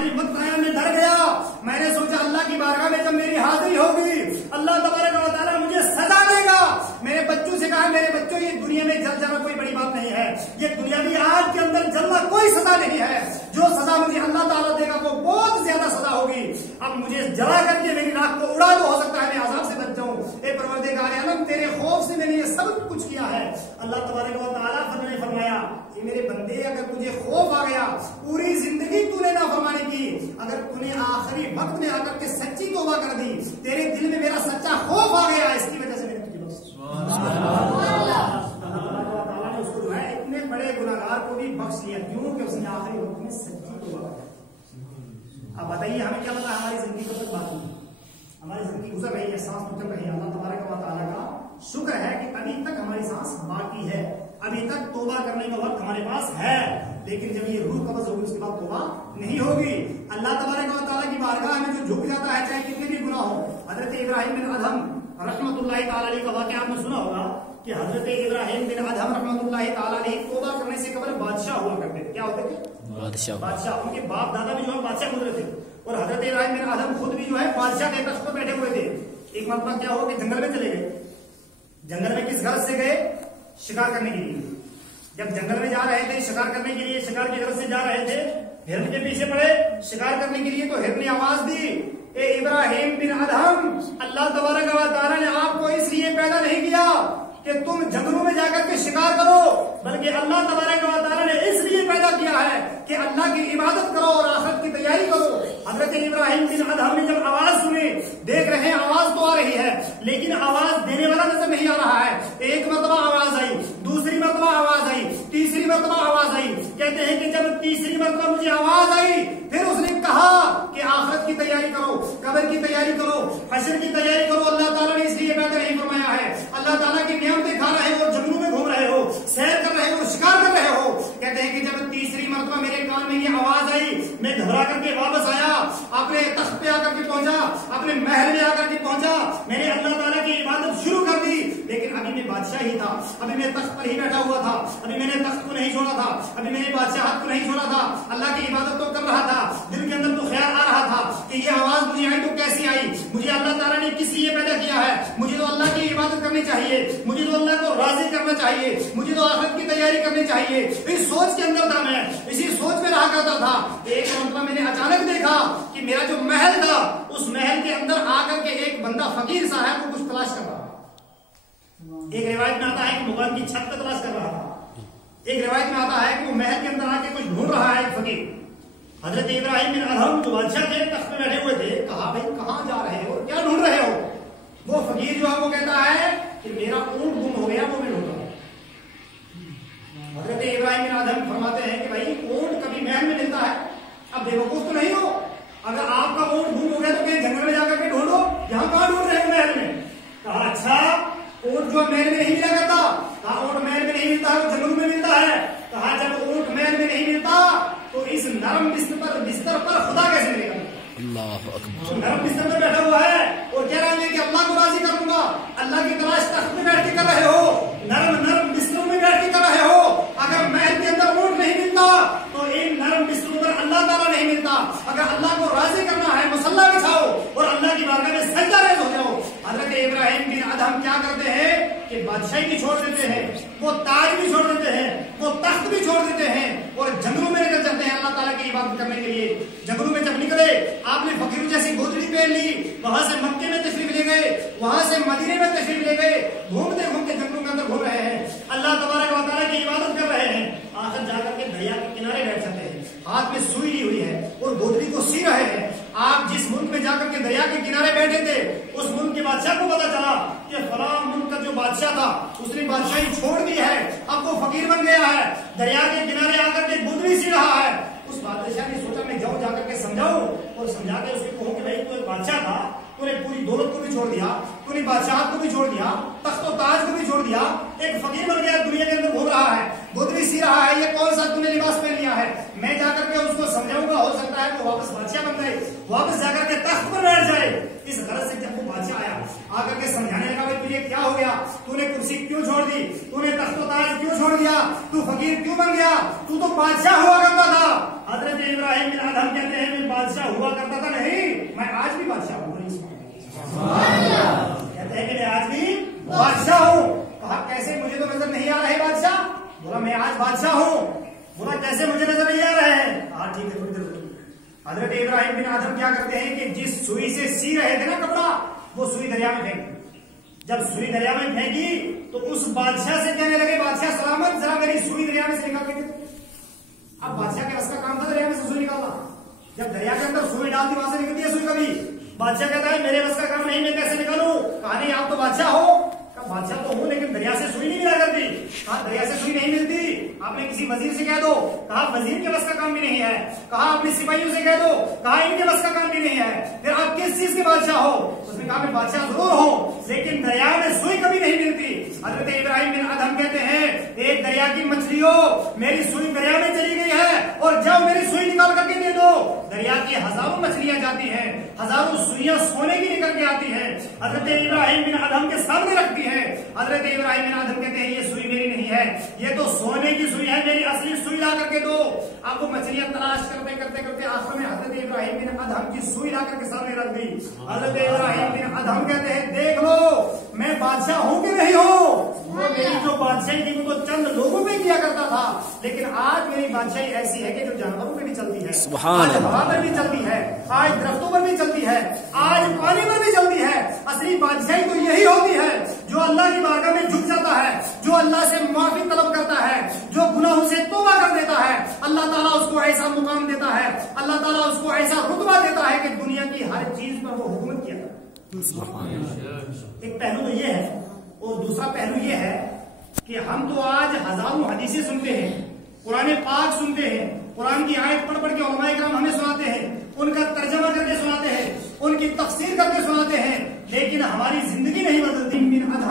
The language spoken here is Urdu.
آخری وقت آیا میں ڈر گیا. میں نے سوچا اللہ کی بارگاہ میں جب میری حاضری ہوگی اللہ تبارک و تعالیٰ مجھے سزا دے گا. میرے بچوں سے کہا میرے بچوں یہ دنیا میں جل جانا کوئی بڑی بات نہیں ہے, یہ دنیاوی آگ کے اندر جلنا کوئی سزا نہیں ہے. جو سزا مجھے اللہ تعالیٰ دے گا وہ بہت زیادہ سزا ہوگی. اب مجھے جلا کر کے میری ناک کو اڑا تو ہو سکتا ہے میں عذاب سے بچ جاؤں. اے پروردگار عالم تیرے خوف سے میں نے یہ سب کچھ کیا ہے. اللہ تبارک و تعالیٰ نے فرمایا کہ میرے بندے اگر تجھے خوف آ گیا, پوری زندگی تو نے نافرمانی کی, اگر تو نے آخری وقت میں آ کر کے سچی توبہ کر دی, تیرے دل میں میرا سچا خوف آ گیا, اس کی وجہ سے میں نے تجھے بخش اللہ نے اس کو جو ہے اتنے بڑے گناہگار کو بھی بخش لیا. کیوں کہ اس نے آخری وقت میں سچی توبہ کی. اب بتائیے ہمیں کیا پتا ہماری زندگی کو تک باقی ہے, ہماری زندگی گزر رہی ہے, سانس نکل رہی ہے. اللہ تبارک و تعالیٰ کا شکر ہے کہ ابھی تک ہماری سانس باقی ہے, ابھی تک توبہ کرنے کا وقت ہمارے پاس ہے. لیکن جب یہ روح قبض ہوگی اس کے بعد توبہ نہیں ہوگی. اللہ تبارک و تعالیٰ کی بارگاہ میں جو جھک جاتا ہے چاہے کتنے بھی گناہ ہو. حضرت ابراہیم بن ادھم رحمۃ اللہ تعالیٰ علیہ کا واقعہ آپ نے سنا ہوگا کہ حضرت ابراہیم بن ادھم رحمۃ اللہ تعالیٰ علیہ توبہ کرنے سے قبل بادشاہ ہوا کرتے تھے. کیا ہوتے تھے؟ بادشاہ. ان کے باپ دادا بھی جو ہے بادشاہ گزرے تھے, اور حضرت ابراہیم بن ادھم خود بھی جو ہے بادشاہ کے تخت پر بیٹھے ہوئے تھے. ایک مرتبہ کیا ہوا کہ جنگل میں چلے گئے. جنگل میں کس غرض سے گئے؟ شکار کرنے کے لیے. جب جنگل میں جا رہے تھے شکار کرنے کے لیے, شکار کی غرض سے جا رہے تھے, ہرن کے پیچھے پڑے شکار کرنے کے لیے, تو ہرن نے آواز دی, اے ابراہیم بن ادھم, اللہ تبارک و تعالیٰ نے آپ کو اس لیے پیدا نہیں کیا کہ تم جنگلوں میں جا کر کے شکار کرو, بلکہ اللہ تبارک و تعالیٰ نے اس لیے پیدا کیا ہے کہ اللہ کی عبادت کرو اور آخرت کی تیاری کرو. حضرت ابراہیم بن ادھم نے جب آواز سنی, دیکھ رہے ہیں آواز تو آ رہی ہے لیکن آواز دینے والا نظر نہیں آ رہا ہے. ایک مرتبہ آواز آئی, دوسری مرتبہ آواز آئی, تیسری مرتبہ آواز آئی. کہتے ہیں کہ جب تیسری مرتبہ مجھے آواز آئی پھر اس نے کہا کہ آخرت کی تیاری کرو, قبر کی تیاری کرو, حشر کی تیاری کرو. اللہ تعالیٰ نے اس لیے پیدا نہیں فرمایا ہے. اللہ تعالیٰ کی نعمتیں کھا رہے ہو, جنگلوں میں گھوم رہے ہو, سیر کر رہے ہو, شکار کر رہے ہو. کہتے ہیں کہ جب تیسری مرتبہ میرے کان میں یہ آواز آئی, میں گھبرا کر کے واپس آیا, اپنے تخت پہ آ کر کے پہنچا, اپنے محل میں آ کر کے پہنچا, میں نے اللہ تعالیٰ کی عبادت شروع کر دی. لیکن ابھی میں بادشاہ ہی تھا, ابھی میں تخت پر ہی بیٹھا ہوا تھا, ابھی میں نے تخت کو نہیں چھوڑا تھا, ابھی میں نے بادشاہت کو نہیں چھوڑا تھا, اللہ کی عبادت تو کر رہا تھا. دل کے اندر تو خیال آ رہا تھا کہ یہ آواز مجھے آئی تو کیسی آئی, مجھے اللہ تعالیٰ نے کس لیے پیدا کیا ہے, مجھے تو اللہ کی عبادت کرنی چاہیے, مجھے تو اللہ کو راضی کرنا چاہیے, مجھے تو آخرت کی تیاری کرنی چاہیے. اس سوچ کے اندر تھا, میں اسی سوچ میں رہا کرتا تھا. ایک مرتبہ میں نے اچانک دیکھا کہ میرا جو محل تھا اس محل کے اندر آ کر کے ایک بندہ فقیر سا ہے وہ کچھ تلاش کر رہا. ایک روایت میں آتا ہے کہ مغان کی چھت پہ تلاش کر رہا تھا, ایک روایت میں آتا ہے کہ وہ محل کے اندر آ کے کچھ ڈھونڈ رہا ہے ایک فقیر. حضرت ابراہیم بن ادھم جو بادشاہ تھے تخت پہ بیٹھے ہوئے تھے, کہا بھائی کہاں جا رہے ہو, کیا ڈھونڈ رہے ہو؟ وہ فقیر جو ہے وہ کہتا ہے کہ میرا اونٹ گم ہو گیا, وہ میں ڈھونڈ رہا ہوں. حضرت ابراہیم بن ادھم فرماتے ہیں کہ بھائی اونٹ کبھی محل میں ملتا ہے, اب بیوقوف تو نہیں ہو, اگر آپ کا اونٹ گم ہو گیا تو کہیں جنگل میں جا کر کے ڈھونڈو, یہاں کہاں ڈھونڈ رہے ہو محل میں؟ کہا اچھا اونٹ جو محل میں نہیں ملا کرتا, کہا اونٹ محل میں نہیں ملتا ہے, وہ جنگل میں ملتا ہے. کہا جب اونٹ محل میں نہیں ملتا تو اس نرم بستر پر خدا کیسے ملے گا؟ اللہ اکبر. نرم بستر میں بیٹھا ہوا ہے اور کہہ رہے ہیں کہ اللہ کو راضی کروں گا, اللہ کی تلاش تخت میں بیٹھ کے کر رہے ہو, نرم بستروں میں بیٹھ کے کر رہے ہو. اگر محل کے اندر اونٹ نہیں ملتا تو ان نرم بستروں پر اللہ تعالیٰ نہیں ملتا. اگر اللہ کو راضی کرنا ہے مصلی بچھاؤ اور اللہ کی بارگاہ میں سجدہ ریز ہو جاؤ. حضرت ابراہیم بن ادھم کیا کرتے ہیں کہ بادشاہی بھی چھوڑ دیتے ہیں, وہ تاج بھی چھوڑ دیتے ہیں, وہ تخت بھی چھوڑ دیتے ہیں اور جنگلوں میں نکل جاتے ہیں اللہ تعالیٰ کی عبادت کرنے کے لیے. جنگلوں میں جب نکلے آپ نے فقیر جیسی گودڑی پہن لی, وہاں سے مکے میں تشریف لے گئے, وہاں سے مدینے میں تشریف لے گئے, گھومتے گھومتے جنگلوں کے اندر گھوم رہے ہیں, اللہ تبارک و تعالیٰ کی عبادت کر رہے ہیں. آخر جا کر کے دریا کے کنارے بیٹھ جاتے ہیں, ہاتھ میں سوئی لی ہوئی ہے اور گودڑی کو سی رہے ہیں. آپ جس ملک میں جا کر کے دریا کے کنارے بیٹھے تھے اس ملک کے بادشاہ کو پتا چلا کہ فلاں ملک کا جو بادشاہ تھا اس نے بادشاہی چھوڑ دی ہے, اب وہ فقیر بن گیا ہے, دریا کے کنارے آ کر کے گودڑی سی رہا ہے. اس بادشاہ نے سوچا میں جاؤں, جا کر کے سمجھاؤں اور سمجھا کے اس کو کہوں کہ بھائی تو ایک بادشاہ تھا, تو نے پوری دولت کو بھی چھوڑ دیا, تو نے بادشاہت کو بھی چھوڑ دیا, تخت و تاج کو بھی چھوڑ دیا, ایک فقیر بن گیا, دنیا کے اندر گھوم رہا ہے, گودڑی سی رہا ہے, یہ کون سا تم نے لباس پہن لیا ہے؟ میں جا کر کے اس کو سمجھاؤں گا, ہو سکتا ہے وہ واپس بادشاہ بن جائے, واپس جا کر کے تخت پر بیٹھ جائے. اس غرض سے جب وہ بادشاہ آیا آ کر کے سمجھانے کا بھائی تجھے کیا ہو گیا, تو نے کرسی کیوں چھوڑ دی, تو نے تخت و تاج کیوں چھوڑ دیا, تو فقیر کیوں بن گیا, تو بادشاہ ہوا کرتا تھا. حضرت ابراہیم بن ادھم کہتے ہیں میں بادشاہ ہوا کرتا تھا، نہیں میں آج بھی بادشاہ ہوں۔ کہتے ہیں کہ میں آج بھی بادشاہ ہوں۔ کہا کیسے؟ مجھے تو نظر نہیں آ رہے بادشاہ۔ بولا میں آج بادشاہ ہوں۔ بولا کیسے؟ مجھے نظر نہیں آ رہے ہیں۔ کہا ٹھیک ہے تھوڑی دیر رکیے۔ حضرت ابراہیم بن آدم کیا کرتے ہیں کہ جس سوئی سے سی رہے تھے نا کپڑا، وہ سوئی دریا میں پھینکی۔ جب سوئی دریا میں پھینکی تو اس بادشاہ سے کہنے لگے بادشاہ سلامت، ذرا میری سوئی دریا میں سے نکال کے دے۔ اب بادشاہ کے بس کا کام تھا دریا میں سے سوئی نکالنا۔ جب دریا کے اندر سوئی ڈالتی وہاں سے نکلتی ہے سوئی کبھی؟ بادشاہ کہتا ہے میرے بس کا کام نہیں، میں کیسے نکالوں؟ کہا نہیں آپ تو بادشاہ ہو۔ کہا بادشاہ تو ہوں لیکن دریا سے سوئی نہیں ملا کرتی۔ کہا دریا سے سوئی نہیں ملتی، آپ نے کسی وزیر سے کہہ دو۔ کہا وزیر کے بس کا کام بھی نہیں ہے۔ کہا اپنے سپاہیوں سے کہہ دو۔ کہا ان کے بس کا کام بھی نہیں ہے۔ پھر آپ کس چیز کے بادشاہ ہو؟ اس نے کہا میں بادشاہ ضرور ہوں لیکن دریا میں سوئی کبھی نہیں ملتی۔ حضرت ابراہیم بن ادم کہتے ہیں ایک دریا کی مچھلی ہو، میری سوئی دریا میں چلی گئی ہے اور جب میری سوئی نکال کر کے دے دو، دریا کی ہزاروں مچھلیاں جاتی ہیں، ہزاروں سوئیاں سونے کی نکل کے آتی ہیں، حضرت ابراہیم بن ادم کے سامنے رکھتی ہیں۔ حضرت ابراہیم بن ادم کہتے ہیں یہ سوئی میری نہیں ہے، یہ تو سونے کی سوئی ہے، میری اصلی سوئی لا کر کے دو۔ اب وہ مچھلیاں تلاش کرتے کرتے کرتے آخر میں حضرت ابراہیم بن ادم کی سوئی لا کر کے سامنے رکھ دی۔ حضرت ابراہیم بن ادم کہتے ہیں دیکھ لو میں بادشاہ ہوں کہ نہیں ہوں؟ وہ میری جو بادشاہی تھی وہ تو چند لوگوں پہ کیا کرتا تھا، لیکن آج میری بادشاہی ایسی ہے کہ جو جانوروں پہ بھی چلتی ہے، آج ہوا پر بھی چلتی ہے، آج درختوں پر بھی چلتی ہے، آج پانی پر بھی چلتی ہے۔ اصلی بادشاہی تو یہی ہوتی ہے جو اللہ کی بارگاہ میں جھک جاتا ہے، جو اللہ سے معافی طلب کرتا ہے، جو گناہوں سے توبہ کر دیتا ہے، اللہ تعالیٰ اس کو ایسا مقام دیتا ہے، اللہ تعالیٰ اس کو ایسا رتبہ دیتا ہے کہ دنیا کی ہر چیز پر وہ حکومت کیا کرتا ہے۔ ایک پہلو تو یہ ہے اور دوسرا پہلو یہ ہے کہ ہم تو آج ہزاروں حدیثیں سنتے ہیں، قرآن پاک سنتے ہیں، قرآن کی آیت پڑھ پڑھ کے علماء کرام ہمیں سناتے ہیں، ان کا ترجمہ کر کے سناتے ہیں، ان کی تفسیر کر